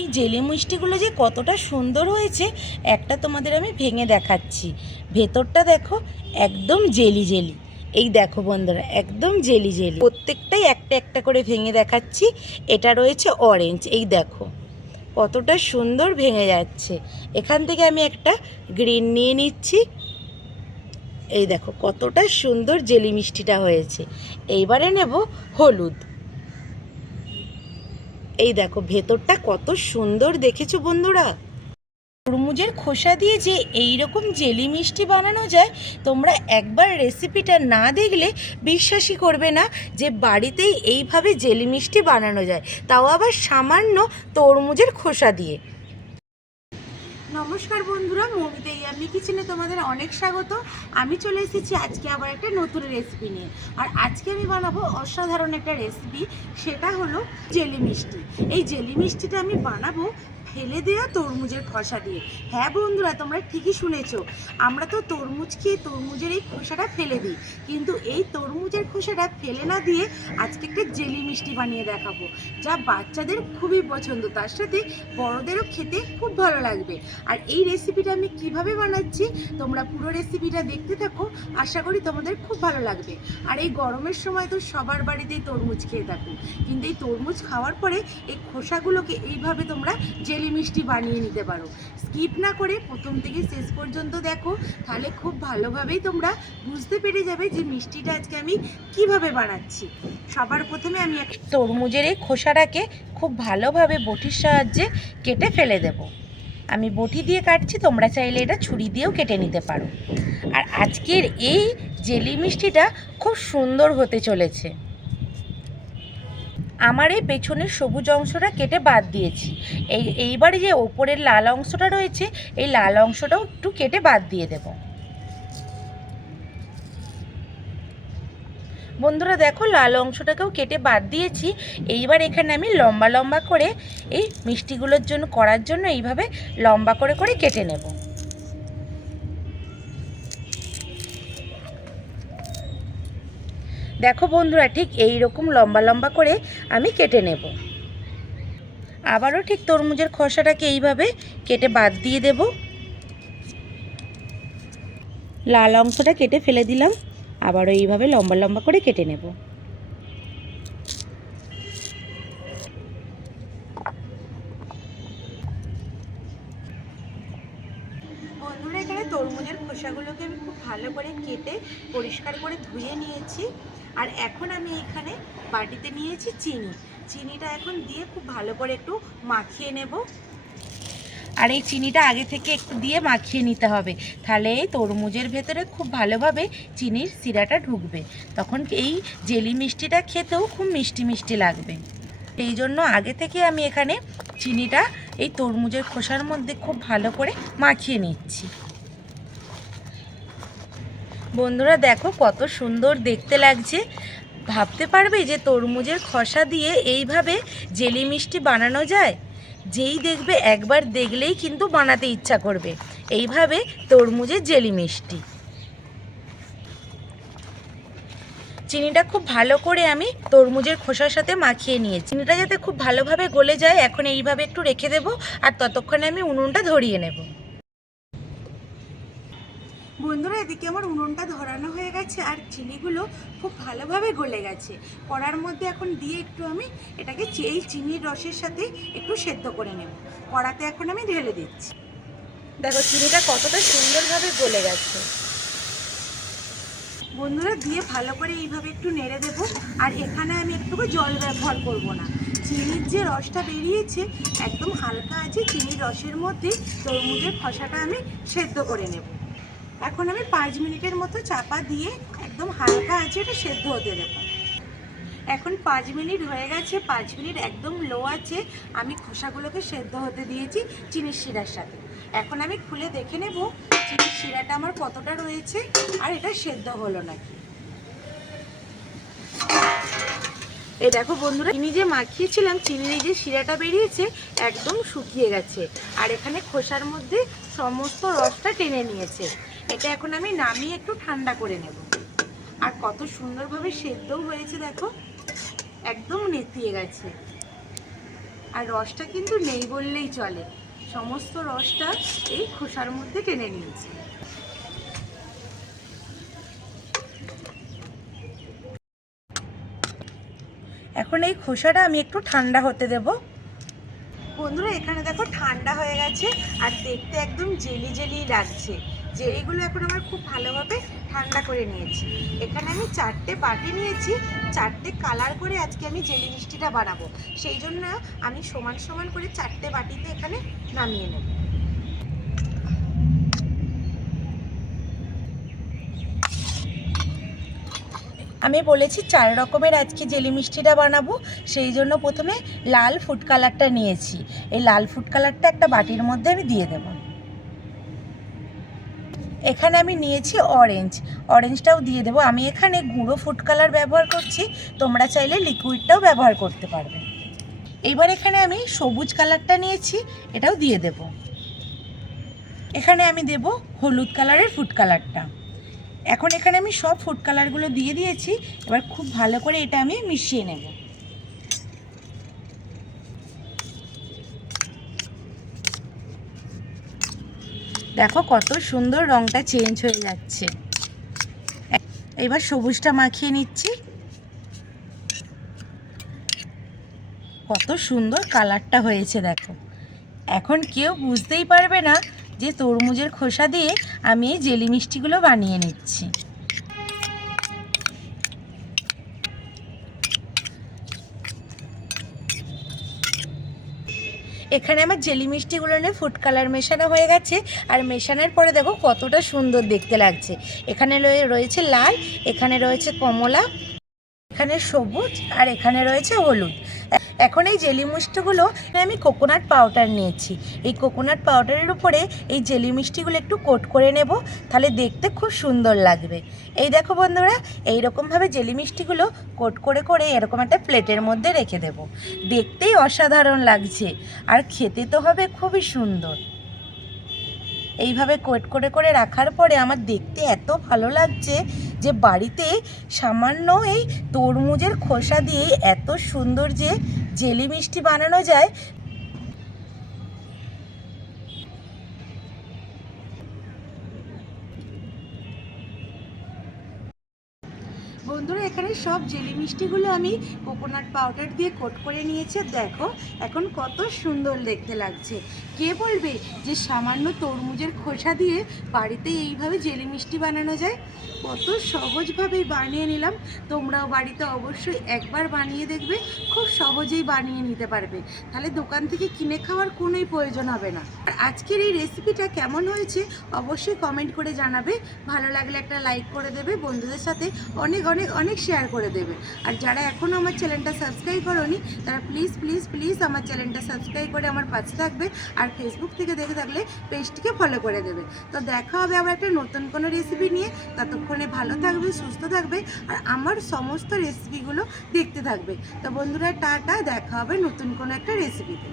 এই জেলি মিষ্টিগুলো যে কতটা সুন্দর হয়েছে, একটা তোমাদের আমি ভেঙে দেখাচ্ছি। ভেতরটা দেখো একদম জেলি জেলি। এই দেখো বন্ধুরা, একদম জেলি জেলি। প্রত্যেকটাই একটা একটা করে ভেঙে দেখাচ্ছি। এটা রয়েছে অরেঞ্জ এই দেখো। কতটা সুন্দর ভেঙে যাচ্ছে। এখান থেকে আমি একটা গ্রিন নিয়ে নিচ্ছি। এই দেখো, কতটা সুন্দর জেলি মিষ্টিটা হয়েছে। এইবারে নেব হলুদ। এই দেখো, ভেতরটা কত সুন্দর দেখেছ বন্ধুরা? তরমুজের খোসা দিয়ে যে এই রকম জেলি মিষ্টি বানানো যায়, তোমরা একবার রেসিপিটা না দেখলে বিশ্বাসই করবে না যে বাড়িতেই এইভাবে জেলি মিষ্টি বানানো যায়। তাও আবার সামান্য তরমুজের খোসা দিয়ে। নমস্কার বন্ধুরা, মমিতা ইয়ামি কিচেনে তোমাদের অনেক স্বাগত। আমি চলে এসেছি আজকে আবার একটা নতুন রেসিপি নিয়ে। আর আজকে আমি বানাবো অসাধারণ একটা রেসিপি সেটা হলো জেলি মিষ্টি। এই জেলি মিষ্টিটা আমি বানাবো ফেলে দেওয়া তরমুজের খোসা দিয়ে। হ্যাঁ বন্ধুরা, তোমরা ঠিকই শুনেছ। আমরা তো তরমুজ খেয়ে তরমুজের এই খোসাটা ফেলে দিই। কিন্তু এই তরমুজের খোসাটা ফেলে না দিয়ে আজকে একটা জেলি মিষ্টি বানিয়ে দেখাবো, যা বাচ্চাদের খুবই পছন্দ। তার সাথে বড়দেরও খেতে খুব ভালো লাগবে। আর এই রেসিপিটা আমি কীভাবে বানাচ্ছি, তোমরা পুরো রেসিপিটা দেখতে থাকো। আশা করি তোমাদের খুব ভালো লাগবে। আর এই গরমের সময় তো সবার বাড়িতেই তরমুজ খেয়ে থাকো। কিন্তু এই তরমুজ খাওয়ার পরে এই খোসাগুলোকে এইভাবে তোমরা জেলি মিষ্টি বানিয়ে নিতে পারো। স্কিপ না করে প্রথম থেকে শেষ পর্যন্ত দেখো, তাহলে খুব ভালোভাবেই তোমরা বুঝতে পেরে যাবে যে মিষ্টিটা আজকে আমি কীভাবে বানাচ্ছি। সবার প্রথমে আমি এক তরমুজের এই খোসাটাকে খুব ভালোভাবে বটির সাহায্যে কেটে ফেলে দেবো। আমি বটি দিয়ে কাটছি, তোমরা চাইলে এটা ছুরি দিয়েও কেটে নিতে পারো। আর আজকের এই জেলি মিষ্টিটা খুব সুন্দর হতে চলেছে। আমার এই পেছনের সবুজ অংশটা কেটে বাদ দিয়েছি। এই, এইবারে যে ওপরের লাল অংশটা রয়েছে, এই লাল অংশটাও একটু কেটে বাদ দিয়ে দেব। বন্ধুরা দেখো, লাল অংশটাকেও কেটে বাদ দিয়েছি। এইবার এখানে আমি লম্বা লম্বা করে এই মিষ্টিগুলোর জন্য, করার জন্য এইভাবে লম্বা করে করে কেটে নেব। দেখো বন্ধুরা, ঠিক এই রকম লম্বা লম্বা করে আমি কেটে নেব। আবারও ঠিক তরমুজের খোসাটাকে এইভাবে কেটে বাদ দিয়ে দেব। লাল অংশটা কেটে ফেলে দিলাম। আবারও এইভাবে লম্বা লম্বা করে কেটে নেব। তরমুজের খোসাগুলোকে আমি খুব ভালো করে কেটে পরিষ্কার করে ধুয়ে নিয়েছি। আর এখন আমি এখানে বাটিতে নিয়েছি চিনি। চিনিটা এখন দিয়ে খুব ভালো করে একটু মাখিয়ে নেব। আর এই চিনিটা আগে থেকে একটু দিয়ে মাখিয়ে নিতে হবে। তাহলে তরমুজের ভেতরে খুব ভালোভাবে চিনির সিরাটা ঢুকবে। তখন এই জেলি মিষ্টিটা খেতেও খুব মিষ্টি মিষ্টি লাগবে। এই জন্য আগে থেকে আমি এখানে চিনিটা এই তরমুজের খোসার মধ্যে খুব ভালো করে মাখিয়ে নিচ্ছি। বন্ধুরা দেখো কত সুন্দর দেখতে লাগছে। ভাবতে পারবে যে তরমুজের খোসা দিয়ে এইভাবে জেলি মিষ্টি বানানো যায়? যেই দেখবে একবার দেখলেই কিন্তু বানাতে ইচ্ছা করবে। এইভাবে তরমুজের জেলি মিষ্টি। চিনিটা খুব ভালো করে আমি তরমুজের খোসার সাথে মাখিয়ে নিয়েছি। চিনিটা যাতে খুব ভালোভাবে গলে যায়, এখন এইভাবে একটু রেখে দেব আর ততক্ষণে আমি উনুনটা ধরিয়ে নেব। বন্ধুরা, এদিকে আমার উনুনটা ধরানো হয়ে গেছে আর চিনিগুলো খুব ভালোভাবে গলে গেছে। কড়ার মধ্যে এখন দিয়ে একটু আমি এটাকে এই চিনির রসের সাথে একটু সেদ্ধ করে নেব। কড়াতে এখন আমি ঢেলে দিচ্ছি। দেখো, চিনিটা কতটা সুন্দরভাবে গলে গেছে। বন্ধুরা, দিয়ে ভালো করে এইভাবে একটু নেড়ে দেব। আর এখানে আমি একটুকু জল ব্যবহার করব না। চিনির যে রসটা বেরিয়েছে, একদম হালকা আছে চিনির রসের মধ্যে তরমুজের খসাটা আমি সেদ্ধ করে নেব। এখন আমি পাঁচ মিনিটের মতো চাপা দিয়ে একদম হালকা আছে এটা সেদ্ধ হতে দেবো। এখন পাঁচ মিনিট হয়ে গেছে, পাঁচ মিনিট একদম লো আছে। আমি খোসাগুলোকে সেদ্ধ হতে দিয়েছি চিনির শিরার সাথে। এখন আমি খুলে দেখে নেব চিনির শিরাটা আমার কতটা রয়েছে আর এটা সেদ্ধ হলো নাকি। এই দেখো বন্ধুরা, চিনি যে মাখিয়েছিলাম, চিনির যে শিরাটা বেরিয়েছে, একদম শুকিয়ে গেছে। আর এখানে খোসার মধ্যে সমস্ত রসটা টেনে নিয়েছে। এটা এখন আমি নামিয়ে একটু ঠান্ডা করে নেব। আর কত সুন্দরভাবে সেদ্ধও হয়েছে দেখো, একদম নেতিয়ে গেছে। আর রসটা কিন্তু নেই বললেই চলে। সমস্ত রসটা এই খোসার মধ্যে টেনে নিয়েছে। এখন এই খোসাটা আমি একটু ঠান্ডা হতে দেব। বন্ধুরা, এখানে দেখো ঠান্ডা হয়ে গেছে আর দেখতে একদম জেলি জেলি লাগছে। জেলিগুলো এখন আমার খুব ভালোভাবে ঠান্ডা করে নিয়েছি। এখানে আমি চারটে বাটি নিয়েছি, চারটে কালার করে আজকে আমি জেলি মিষ্টিটা বানাবো। সেই জন্য আমি সমান সমান করে চারটে বাটিতে এখানে নামিয়ে নেব। আমি বলেছি চার রকমের আজকে জেলি মিষ্টিটা বানাবো, সেই জন্য প্রথমে লাল ফুড কালারটা নিয়েছি। এই লাল ফুড কালারটা একটা বাটির মধ্যে আমি দিয়ে দেব। এখানে আমি নিয়েছি অরেঞ্জ অরেঞ্জটাও দিয়ে দেবো। আমি এখানে গুঁড়ো ফুড কালার ব্যবহার করছি। তোমরা চাইলে লিকুইডটাও ব্যবহার করতে পারবে। এইবার এখানে আমি সবুজ কালারটা নিয়েছি, এটাও দিয়ে দেব। এখানে আমি দেব হলুদ কালারের ফুড কালারটা এখন এখানে আমি সব ফুড কালারগুলো দিয়ে দিয়েছি। এবার খুব ভালো করে এটা আমি মিশিয়ে নেব। দেখো কত সুন্দর রংটা চেঞ্জ হয়ে যাচ্ছে। এবার সবুজটা মাখিয়ে নিচ্ছি। কত সুন্দর কালারটা হয়েছে দেখো। এখন কেউ বুঝতেই পারবে না যে তরমুজের খোসা দিয়ে আমি এই জেলি মিষ্টিগুলো বানিয়ে নিচ্ছি। এখানে আমার জেলি মিষ্টিগুলো নিয়ে ফুড কালার মেশানো হয়ে গেছে। আর মেশানোর পরে দেখো কতটা সুন্দর দেখতে লাগছে। এখানে রয়ে- রয়েছে লাল, এখানে রয়েছে কমলা, এখানে সবুজ, আর এখানে রয়েছে হলুদ। এখন এই জেলি মিষ্টিগুলো আমি কোকোনাট পাউডার নিয়েছি। এই কোকোনাট পাউডারের উপরে এই জেলি মিষ্টিগুলো একটু কোট করে নেব, তাহলে দেখতে খুব সুন্দর লাগবে। এই দেখো বন্ধুরা এই রকমভাবে জেলি মিষ্টিগুলো কোট করে করে এরকম একটা প্লেটের মধ্যে রেখে দেব। দেখতেই অসাধারণ লাগছে, আর খেতে তো হবে খুবই সুন্দর। এইভাবে কোট করে করে রাখার পরে আমার দেখতে এত ভালো লাগছে যে বাড়িতে সামান্য এই তরমুজের খোসা দিয়ে এত সুন্দর যে জেলি মিষ্টি বানানো যায়। বন্ধুরা এখানে সব জেলি মিষ্টিগুলো আমি কোকোনাট পাউডার দিয়ে কোট করে নিয়েছি। দেখো, এখন কত সুন্দর দেখতে লাগছে। কে বলবে যে সামান্য তরমুজের খোসা দিয়ে বাড়িতে এইভাবে জেলি মিষ্টি বানানো যায়? কত সহজভাবেই বানিয়ে নিলাম। তোমরাও বাড়িতে অবশ্যই একবার বানিয়ে দেখবে, খুব সহজেই বানিয়ে নিতে পারবে। তাহলে দোকান থেকে কিনে খাওয়ার কোনোই প্রয়োজন হবে না। আর আজকের এই রেসিপিটা কেমন হয়েছে অবশ্যই কমেন্ট করে জানাবে। ভালো লাগলে একটা লাইক করে দেবে। বন্ধুদের সাথে অনেক অনেক অনেক অনেক শেয়ার করে দেবে। আর যারা এখনও আমার চ্যানেলটা সাবস্ক্রাইব করোনি, তারা প্লিজ প্লিজ প্লিজ আমার চ্যানেলটা সাবস্ক্রাইব করে আমার পাশে থাকবে আর ফেসবুক থেকে দেখে থাকলে পেজটিকে ফলো করে দেবে। তো দেখা হবে আবার একটা নতুন কোনো রেসিপি নিয়ে। ততক্ষণে ভালো থাকবে, সুস্থ থাকবে আর আমার সমস্ত রেসিপিগুলো দেখতে থাকবে। তো বন্ধুরা, টাটা, দেখা হবে নতুন কোনো একটা রেসিপিতে